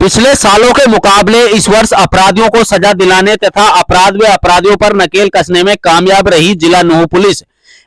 पिछले सालों के मुकाबले इस वर्ष अपराधियों को सजा दिलाने तथा अपराध व अपराधियों पर नकेल कसने में कामयाब रही जिला Nuh police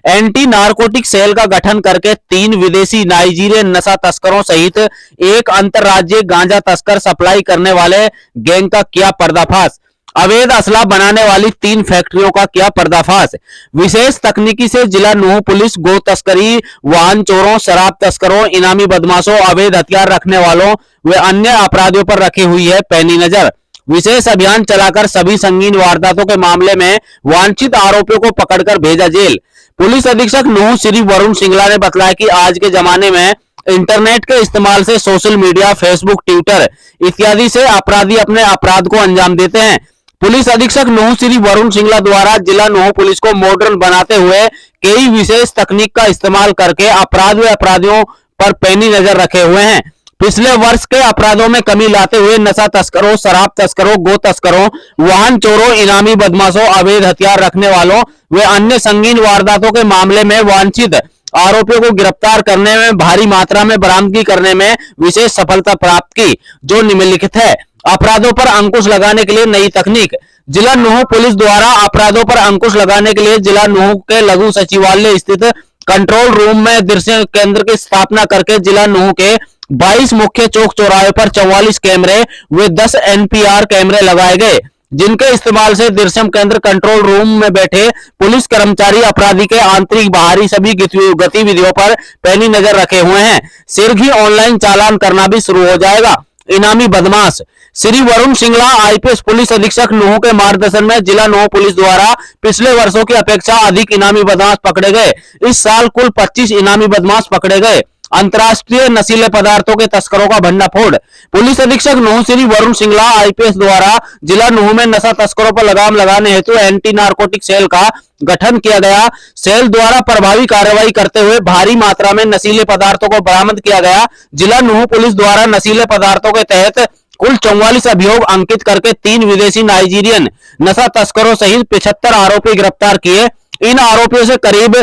anti narcotic cell का गठन करके 3 विदेशी नाइजीरियन नशा तस्करों सहित एक अंतर्राज्यीय गांजा तस्कर सप्लाई करने वाले गैंग का किया पर्दाफाश। अवैध असला बनाने वाली 3 फैक्ट्रियों का किया पर्दाफाश। विशेष तकनीकी से जिला नूंह पुलिस गो तस्करी, वाहन चोरों, शराब तस्करों, इनामी बदमाशों, अवैध हथियार रखने वालों व अन्य अपराधियों पर रखी हुई है पैनी नजर। विशेष अभियान चलाकर सभी संगीन वारदातों के मामले में वांछित आरोपियों को पकड़कर भेजा जेल। पुलिस अधीक्षक नूंह श्री वरुण सिंगला ने बताया कि आज के जमाने में इंटरनेट के इस्तेमाल से सोशल मीडिया, फेसबुक, ट्विटर इत्यादि से अपराधी अपने अपराध को अंजाम देते हैं। पुलिस अधीक्षक नूंह श्री वरुण सिंगला द्वारा जिला नूंह पुलिस को मॉडर्न बनाते हुए कई विशेष तकनीक का इस्तेमाल करके अपराध व अपराधियों पर पैनी नजर रखे हुए हैं। पिछले वर्ष के अपराधों में कमी लाते हुए नशा तस्करों, शराब तस्करों, गो तस्करों, वाहन चोरों, इनामी बदमाशों, अवैध हथियार रखने वालों व अन्य संगीन वारदातों के मामले में वांछित आरोपियों को गिरफ्तार करने में भारी मात्रा में बरामदगी करने में विशेष सफलता प्राप्त की, जो निम्नलिखित है। अपराधों पर अंकुश लगाने के लिए नई तकनीक। जिला नूंह पुलिस द्वारा अपराधों पर अंकुश लगाने के लिए जिला नूंह के लघु सचिवालय स्थित कंट्रोल रूम में दृश्य केंद्र की स्थापना करके जिला नूंह के 22 मुख्य चौक चौराहे पर 44 कैमरे व 10 एनपीआर कैमरे लगाए गए, जिनके इस्तेमाल से दृश्यम केंद्र कंट्रोल रूम में बैठे पुलिस कर्मचारी अपराधी के आंतरिक बाहरी सभी गतिविधियों पर पैनी नजर रखे हुए हैं। शीघ्र ही ऑनलाइन चालान करना भी शुरू हो जाएगा। इनामी बदमाश। श्री वरुण सिंगला आईपीएस पुलिस अधीक्षक नूंह के मार्गदर्शन में जिला नूंह पुलिस द्वारा पिछले वर्षों की अपेक्षा अधिक इनामी बदमाश पकड़े गए। इस साल कुल 25 इनामी बदमाश पकड़े गए। अंतर्राष्ट्रीय नशीले पदार्थों के तस्करों का भंडाफोड़। पुलिस अधीक्षक नूंह श्री वरुण सिंगला आईपीएस द्वारा जिला नूंह में नशा तस्करों पर लगाम लगाने हेतु एंटी नारकोटिक सेल का गठन किया गया। सेल द्वारा प्रभावी कार्रवाई करते हुए भारी मात्रा में नशीले पदार्थों को बरामद किया गया। जिला नूंह पुलिस द्वारा नशीले पदार्थों के तहत कुल 44 अभियोग अंकित करके 3 विदेशी नाइजीरियन नशा तस्करों सहित 75 आरोपी गिरफ्तार किए। इन आरोपियों से करीब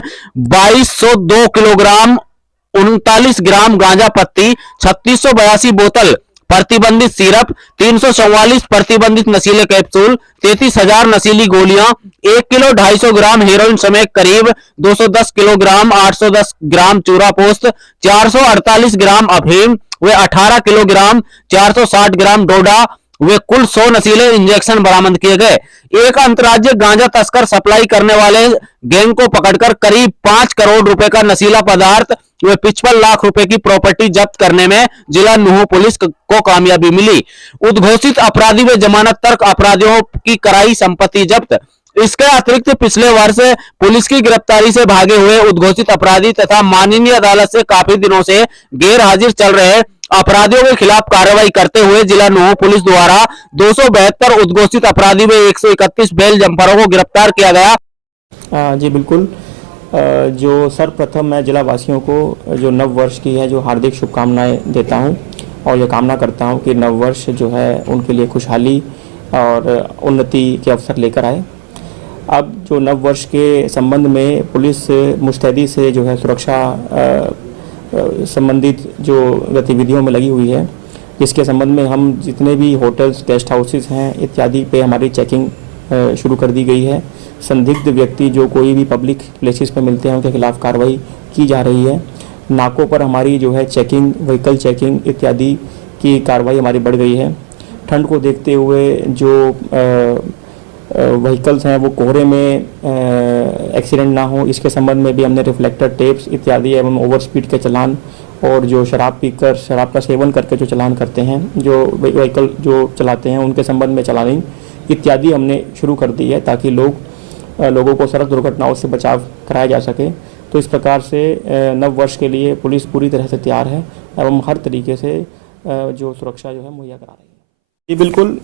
2202 किलोग्राम 39 ग्राम गांजा पत्ती, 3682 बोतल प्रतिबंधित सिरप, 344 प्रतिबंधित नशीले कैप्सूल, 33,000 नशीली गोलियां, 1 किलो 250 ग्राम हेरोइन समेत करीब 210 किलोग्राम 810 ग्राम चूरा पोस्त, 448 ग्राम अफीम व 18 किलोग्राम 460 ग्राम डोडा वे कुल 100 नशीले इंजेक्शन बरामद किए गए। एक अंतर्राज्यीय गांजा तस्कर सप्लाई करने वाले गैंग को पकड़कर करीब 5 करोड़ रुपए का नशीला पदार्थ व 55 लाख रुपए की प्रॉपर्टी जब्त करने में जिला नूंह पुलिस को कामयाबी मिली। उद्घोषित अपराधी व जमानत तर्क अपराधियों की कराई संपत्ति जब्त। इसके अतिरिक्त पिछले वर्ष पुलिस की गिरफ्तारी से भागे हुए उद्घोषित अपराधी तथा माननीय अदालत से काफी दिनों से गैर हाजिर चल रहे अपराधियों के खिलाफ कार्रवाई करते हुए जिला नूंह पुलिस द्वारा 272 उद्घोषित अपराधी व 131 बेल जम्परों को गिरफ्तार किया गया। जी बिल्कुल। जो सर्वप्रथम मैं जिला वासियों को जो नव वर्ष की है जो हार्दिक शुभकामनाएं देता हूं और ये कामना करता हूं कि नव वर्ष जो है उनके लिए खुशहाली और उन्नति के अवसर लेकर आए। अब जो नव वर्ष के संबंध में पुलिस मुस्तैदी से जो है सुरक्षा संबंधित जो गतिविधियों में लगी हुई है, जिसके संबंध में हम जितने भी होटल्स, गेस्ट हाउसेस हैं इत्यादि पे हमारी चेकिंग शुरू कर दी गई है। संदिग्ध व्यक्ति जो कोई भी पब्लिक प्लेसेस पे मिलते हैं उनके खिलाफ कार्रवाई की जा रही है। नाकों पर हमारी जो है चेकिंग, व्हीकल चेकिंग इत्यादि की कार्रवाई हमारी बढ़ गई है। ठंड को देखते हुए जो व्हीकल्स हैं वो कोहरे में एक्सीडेंट ना हो, इसके संबंध में भी हमने रिफ्लेक्टर टेप्स इत्यादि एवं ओवर स्पीड के चलान और जो शराब पीकर शराब का सेवन करके जो चलान करते हैं, जो व्हीकल जो चलाते हैं उनके संबंध में चलानिंग इत्यादि हमने शुरू कर दी है ताकि लोगों को सड़क दुर्घटनाओं से बचाव कराया जा सके। तो इस प्रकार से नव वर्ष के लिए पुलिस पूरी तरह से तैयार है एवं हर तरीके से जो सुरक्षा जो है मुहैया करा रही है। जी बिल्कुल।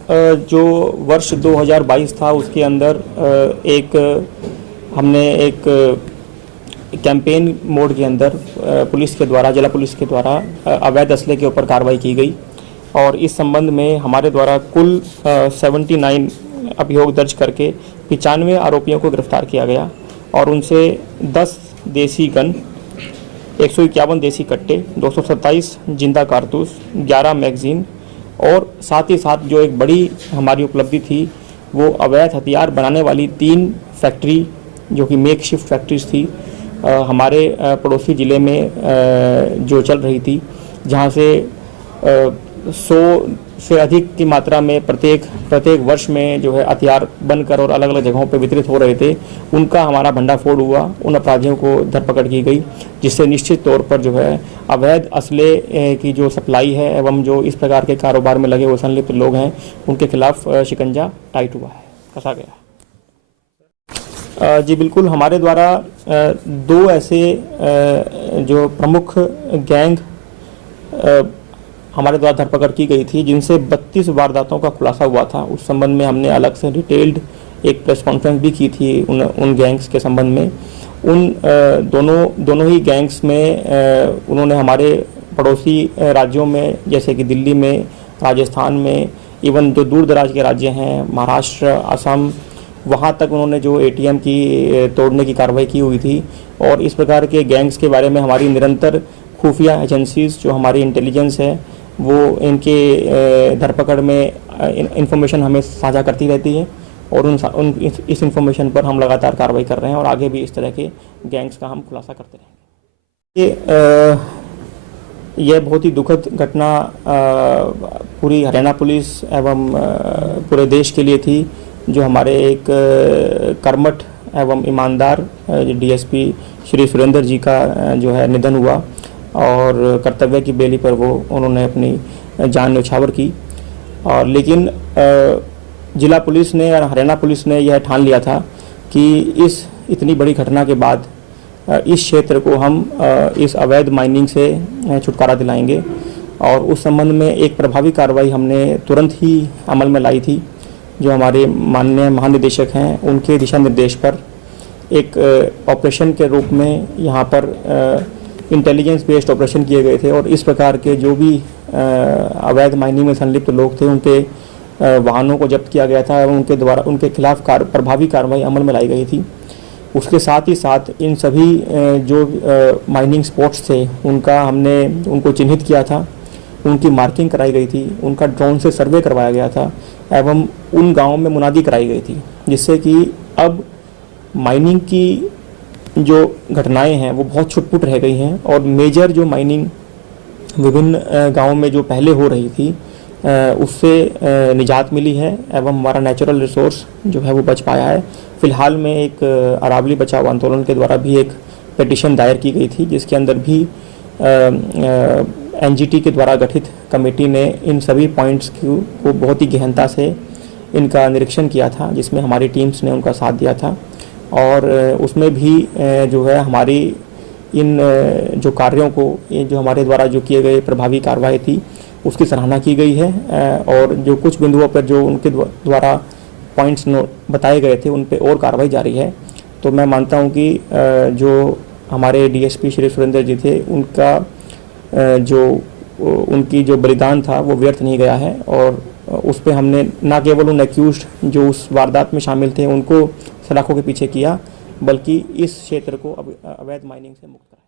जो वर्ष 2022 था उसके अंदर हमने एक कैंपेन मोड के अंदर पुलिस के द्वारा, जिला पुलिस के द्वारा अवैध असले के ऊपर कार्रवाई की गई और इस संबंध में हमारे द्वारा कुल 79 अभियोग दर्ज करके 95 आरोपियों को गिरफ्तार किया गया और उनसे 10 देसी गन, 151 देसी कट्टे, 227 जिंदा कारतूस, 11 मैगजीन और साथ ही साथ जो एक बड़ी हमारी उपलब्धि थी वो अवैध हथियार बनाने वाली 3 फैक्ट्री जो कि मेक शिफ्ट फैक्ट्रीज थी हमारे पड़ोसी ज़िले में जो चल रही थी, जहाँ से 100 से अधिक की मात्रा में प्रत्येक वर्ष में जो है हथियार बनकर और अलग अलग जगहों पर वितरित हो रहे थे, उनका हमारा भंडाफोड़ हुआ। उन अपराधियों को धरपकड़ की गई, जिससे निश्चित तौर पर जो है अवैध असले की जो सप्लाई है एवं जो इस प्रकार के कारोबार में लगे हुए संलिप्त लोग हैं उनके खिलाफ शिकंजा टाइट हुआ है, कसा गया। जी बिल्कुल, हमारे द्वारा 2 ऐसे जो प्रमुख गैंग हमारे द्वारा धरपकड़ की गई थी, जिनसे 32 वारदातों का खुलासा हुआ था। उस संबंध में हमने अलग से डिटेल्ड एक प्रेस कॉन्फ्रेंस भी की थी उन गैंग्स के संबंध में। उन दोनों ही गैंग्स में उन्होंने हमारे पड़ोसी राज्यों में जैसे कि दिल्ली में, राजस्थान में, इवन जो दूर दराज के राज्य हैं महाराष्ट्र, असम, वहाँ तक उन्होंने जो ATM की तोड़ने की कार्रवाई की हुई थी। और इस प्रकार के गैंग्स के बारे में हमारी निरंतर खुफिया एजेंसीज जो हमारी इंटेलिजेंस है वो इनके धरपकड़ में इंफॉर्मेशन हमें साझा करती रहती है और इस इंफॉर्मेशन पर हम लगातार कार्रवाई कर रहे हैं और आगे भी इस तरह के गैंग्स का हम खुलासा करते रहेंगे। यह बहुत ही दुखद घटना पूरी हरियाणा पुलिस एवं पूरे देश के लिए थी, जो हमारे एक कर्मठ एवं ईमानदार DSP श्री सुरेंद्र जी का जो है निधन हुआ और कर्तव्य की बेली पर उन्होंने अपनी जान न्यौछावर की। और लेकिन जिला पुलिस ने और हरियाणा पुलिस ने यह ठान लिया था कि इस इतनी बड़ी घटना के बाद इस क्षेत्र को हम इस अवैध माइनिंग से छुटकारा दिलाएंगे। और उस संबंध में एक प्रभावी कार्रवाई हमने तुरंत ही अमल में लाई थी, जो हमारे माननीय महानिदेशक हैं उनके दिशा निर्देश पर एक ऑपरेशन के रूप में यहाँ पर इंटेलिजेंस बेस्ड ऑपरेशन किए गए थे। और इस प्रकार के जो भी अवैध माइनिंग में संलिप्त लोग थे उनके वाहनों को जब्त किया गया था एवं उनके खिलाफ प्रभावी कार्रवाई अमल में लाई गई थी। उसके साथ ही साथ इन सभी जो माइनिंग स्पॉट्स थे उनको चिन्हित किया था, उनकी मार्किंग कराई गई थी, उनका ड्रोन से सर्वे करवाया गया था एवं उन गाँवों में मुनादी कराई गई थी, जिससे कि अब माइनिंग की जो घटनाएं हैं वो बहुत छुटपुट रह गई हैं। और मेजर जो माइनिंग विभिन्न गाँवों में जो पहले हो रही थी उससे निजात मिली है एवं हमारा नेचुरल रिसोर्स जो है वो बच पाया है। फिलहाल में एक अरावली बचाओ आंदोलन के द्वारा भी एक पिटीशन दायर की गई थी, जिसके अंदर भी NGT के द्वारा गठित कमेटी ने इन सभी पॉइंट्स को बहुत ही गहनता से इनका निरीक्षण किया था, जिसमें हमारी टीम्स ने उनका साथ दिया था। और उसमें भी जो है हमारी इन जो कार्यों को जो हमारे द्वारा जो किए गए प्रभावी कार्रवाई थी उसकी सराहना की गई है। और जो कुछ बिंदुओं पर जो उनके द्वारा पॉइंट्स बताए गए थे उन पे और कार्रवाई जारी है। तो मैं मानता हूं कि जो हमारे DSP श्री सुरेंद्र जी थे उनकी जो बलिदान था वो व्यर्थ नहीं गया है। और उस पर हमने न केवल उन एक्यूज्ड जो उस वारदात में शामिल थे उनको सलाखों के पीछे किया, बल्कि इस क्षेत्र को अवैध माइनिंग से मुक्त करा।